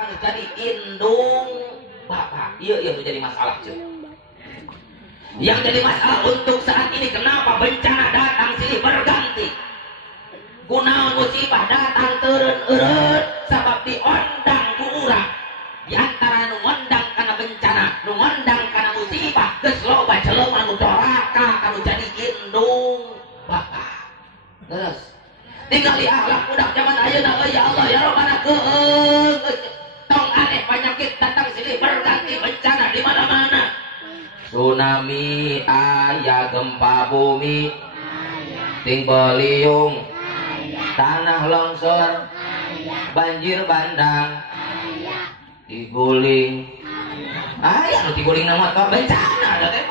kanu jadi indung bapak. Iya itu jadi masalah cuy. Yang jadi masalah untuk saat ini kenapa bencana datang silih berganti. Kunaon musibah datang teureun-eureun sabab diondang ku urang. Di antara nu ngondang kana bencana, nu ngondang kana musibah, geus loba jelema nu doraka kanu jadi indung bapak. Terus tinggali akhlak budak zaman ayeuna ya Allah ya Rabbana keung. Tong aneh penyakit datang silih berganti bencana di mana-mana. Tsunami aya gempa bumi ting beliung tanah longsor banjir bandang diguling aya nu diguling na motor bencana ada teh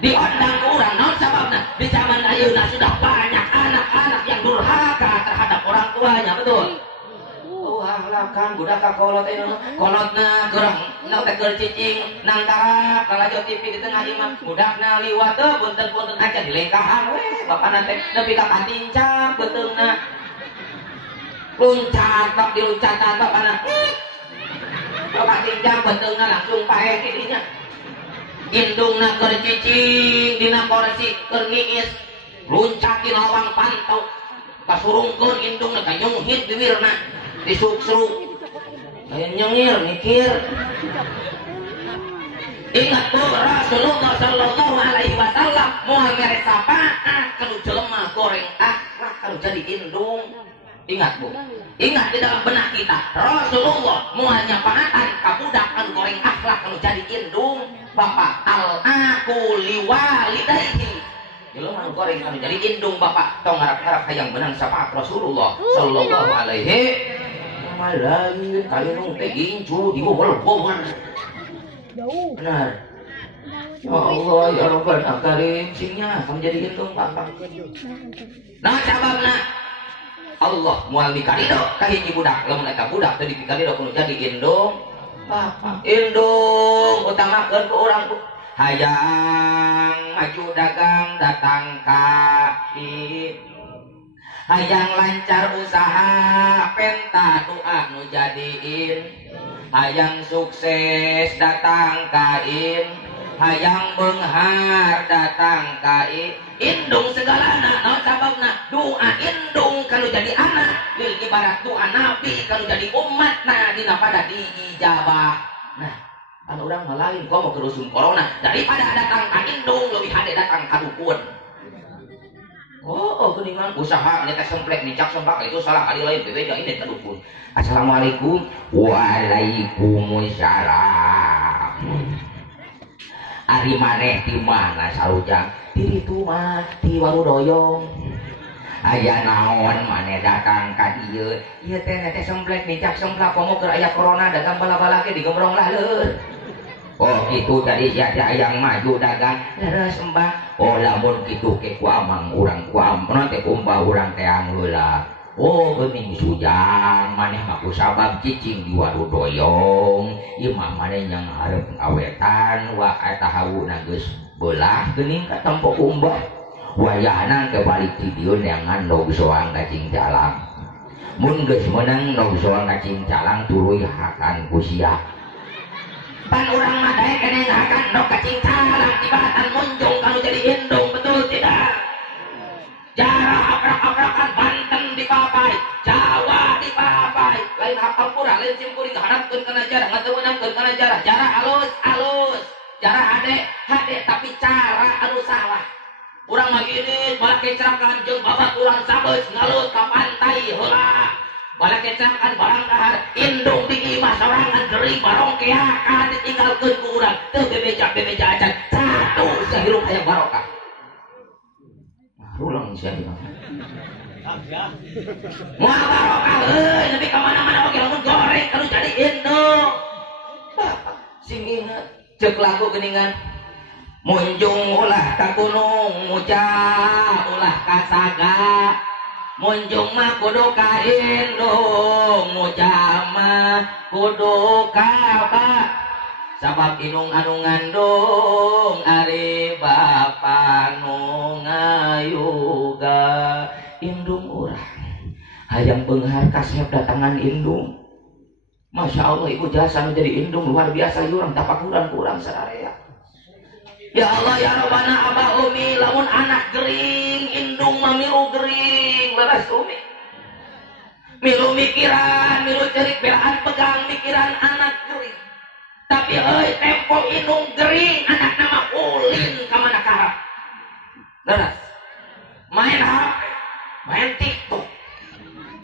diondang urang naon sababna di zaman ayeuna sudah banyak anak-anak yang durhaka terhadap orang tuanya betul. Hahlakan budak kakolot teh kolotna gerang na teh keur cicing nang tarap kalajo TV di tengah imam budakna liwat teh punten-punten aja di lengkahan we bapana teh nepi ka katincak beuteungna luncat bak diluncatan bapana bapak tincak beuteungna langsung pae ki dinya indungna keur cicing dina kursi keur ngiis luncat di lawang pantau kasurungkeun indungna ka nyunghit bibirna disuk-suk kayak nyengir mikir. Ingat bu Rasulullah sallallahu alaihi wasallam moal mere sapaan kalau jelema goreng akhlak kalau jadi indung. Ingat bu, ingat di dalam benak kita Rasulullah moal nyapaatan ka budak anu goreng akhlak kalau jadi indung bapak al aku liwalidayhi. Jelema anu goreng anu jadi indung bapak tong harap-harap hayang benang syafaat Rasulullah sallallahu alaihi lain kali nung teh gincu di bawah benar. Ya Allah ya Rabbana Karim singnya kamu jadi indung bapak. Nah sababna Allah moal dikarido ka hiji budak lamun eta budak teh dikarido kudu jadi indung bapak. Indung utamakeun ku urang hayang maju dagang datang ka hayang lancar usaha penta doa nu jadiin hayang sukses datang kain hayang beunghar datang kain indung segalana naon sababna doa indung kalau jadi anak lil ibarat doa nabi kalau jadi umatna dina pada diijabah. Nah kan urang mah lain kok mau kerusun corona daripada datang ka indung lebih hade datang ka dukun. Oh, geningan usaha nyetek semplek nicak sempak itu salah kali lain bebeja ini kadukun. Assalamualaikum. Waalaikumsalam. Ari maneh di mana sarujang? Di ditu mah di Warudoyong. Aya naon maneh datang ka dieu? Ieu teh nyetek semplek nicak semplak komo keur aya corona dagang bala-bala ge digembrong laheur. Oh gitu tadi jadi yang maju dagang leres mbak. Oh lamun gitu ke kuamang urang kuam nanti kumba urang teh heula. Oh geuning sujang maneh mah kusabab cicing di Warudoyong ieu mah maneh yang hareup awetan wa eta hawuna geus beulah geuning ka tempo kumba wayahna ke balik ti dieu neangan nog soang ka cingcalang mun geus meunang nog soang ka cingcalang tuluy hakan ku sia. Pan urang mah daek kene ngakan nok kacingcalang tibatan munjung kalau jadi indung betul tidak? Jarah abrak-abrakan Banten dipapai, Jawa dipapai, lain hafal pura, lain simkuring hadapkeun kana jarah, ngateunangkeun kana jarah, jarah alus, jarah hade tapi cara anu salah. Urang mah gini, malah kecerakan jeung babat urang sabeus ngalut ka pantai heula. Bala kecakan barang dahar indung tinggi mah sorangan gering barong keakan ditinggalkeun ku urang teu bebeja acan satu sahirup hayang barokah. Ulang sia ieu. Moal barokah euy nepi ka mana-mana oge lamun goreng anu jadi indung. Sing inget ceuk lagu geuningan munjung ulah ka gunung muja ulah ka saga munjung mah kudu ka indung muja mah kudu ka sabab inung anu ngandung ari bapa nu ngayuga indung urang hayang beunghar kasep datangan indung Masya Allah ibu jasa menjadi indung luar biasa yurang tapak kurang sadaya. Ya Allah ya Rabbana abah umi lamun anak gering indung mamilu gering leres umi. Milu mikiran, milu cerik belaan pegang mikiran anak gering. Tapi euy tempo indung gering anak nama ulin ka mana karap. Leres. Main HP, main TikTok.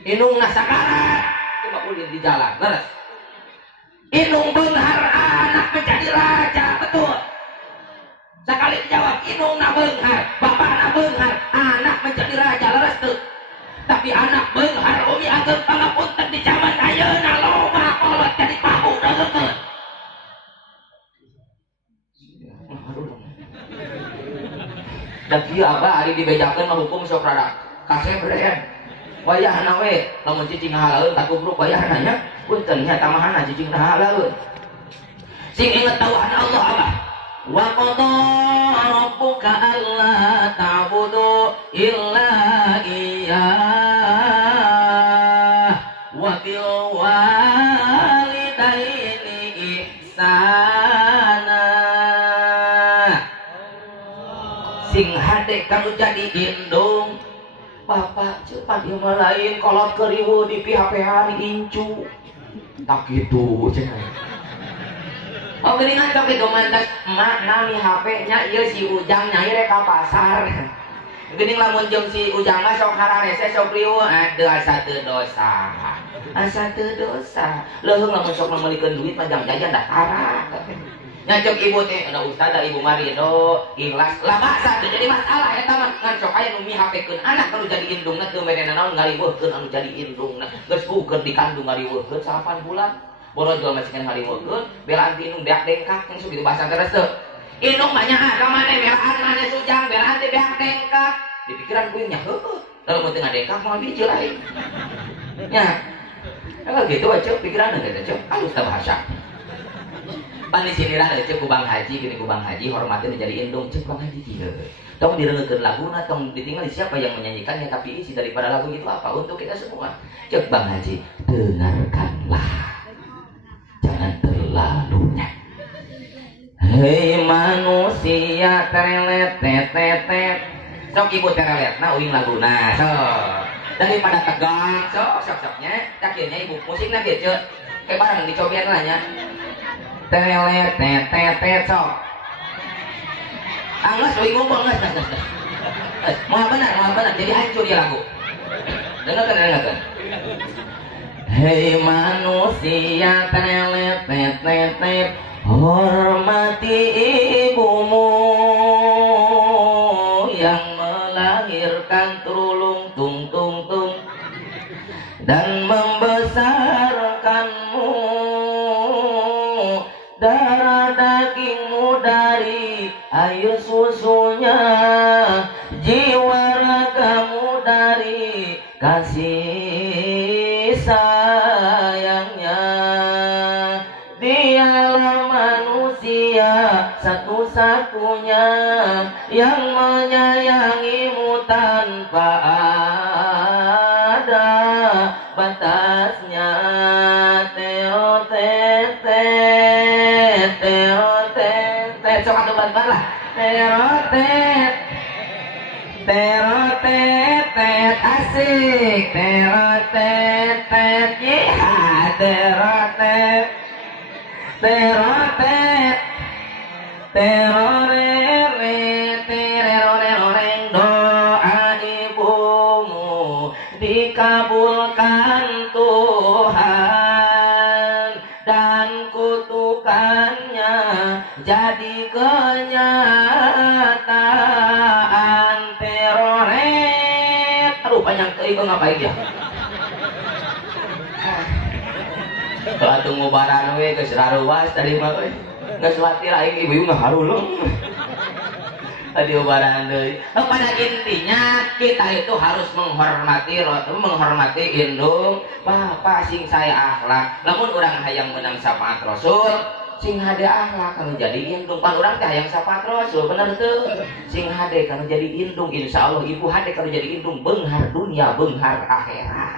Indung nasakarat, coba ulin di jalan, leres. Indung beunghar anak menjadi raja, betul. Sekali dijawab indung na beunghar, bapak na beunghar, anak menjadi raja, leres tuh. Tapi anak beunghar umi ageng pangapunten di zaman ayeuna loba kolot jadi pahu deukeut. Dan dia abah ari dibejakeun mah hukum sok rada kasebrean. Wayahna we lamun cicing halaleun tak kubruk wayahna nya punten nya tamahana cicing halaleun. Sing inget tauhan Allah abah. Wa qada rabbuka alla ta'budu illa iyyah wa bil walidaini ihsana. Sing hade kanu jadi indung bapak cepat ieu mah lain kolot keriweuh di PHP-an incu tak kitu cenah. Oh geuningan sok kitu mantas emak nami HP-nya ieu si Ujang nyai rek ka pasar. Geuning lamun jeung si Ujang mah sok hararese sok riweuh aduh asa teu dosa. Asa teu dosa. Leuheung lamun sok meulikeun duit mah jang jajan dah tara. Nyajok ibu teh ada ustadzah ibu Marido ikhlas lah masa jadi masalah eta mah ngan sok aya nu mihapekeun anak kalau jadi indungna teu merena naon ngaliweuhkeun anu jadi indungna geus pukeun dikandung ngaliweuhkeun 8 bulan borojol masikeun ngaliweuhkeun belaan ti indung beak dengkak yang sugitu bahasa terus teu indung mah nyaha ka mane belaan mane sujang belaan ti beak dengkak di pikiran kuing nya heueuh lalu mun teu ngadengkak mah biji lain nya gitu aja pikiran geus cek alus tah bahasa. Pani sinirah cek ku Bang Haji gini ku Bang Haji hormatin menjadi indung cek Bang Haji kieu. Tong direungkeun laguna tong ditinggal siapa yang menyanyikannya tapi isi daripada lagu itu apa untuk kita semua. Cek Bang Haji dengarkanlah. Jangan terlalu nyak. Hei manusia terelet tetetet. Sok ibu tereletna uing laguna. So daripada tegang sok-soknya tak ieu ibu musikna kieu cek. Kayak barang dicobian lah nya. Telet tetet sok anggas wing ngomong anggas mau benar jadi hancur ya lagu dengarkan hei manusia telet tetet hormati ibumu yang melahirkan terulung tung tung tung dan membesarkanmu darah dagingmu dari air susunya jiwa ragamu dari kasih sayangnya dialah manusia satu-satunya yang menyayangimu tanpa ada batasnya terotet sok atuh ban-ban lah terotet asik terotet ya terotet teroreng doa ibumu dikabulkan Tuhan dan kutukannya jadi kenyataan teroret aduh panjang teuing ngapain ya kalau tunggu barang we geus raruas tadi mah we geus watir aing ibu mah harulung tadi barang deui pada intinya kita itu harus menghormati indung bapak sing saya akhlak lamun urang hayang meunang syafaat Rasul sing hade akhlak kalau jadi indung pan urang teh hayang syafaat Rasul bener teu sing hade kalau jadi indung insyaallah ibu hade kalau jadi indung beunghar dunia beunghar akhirat.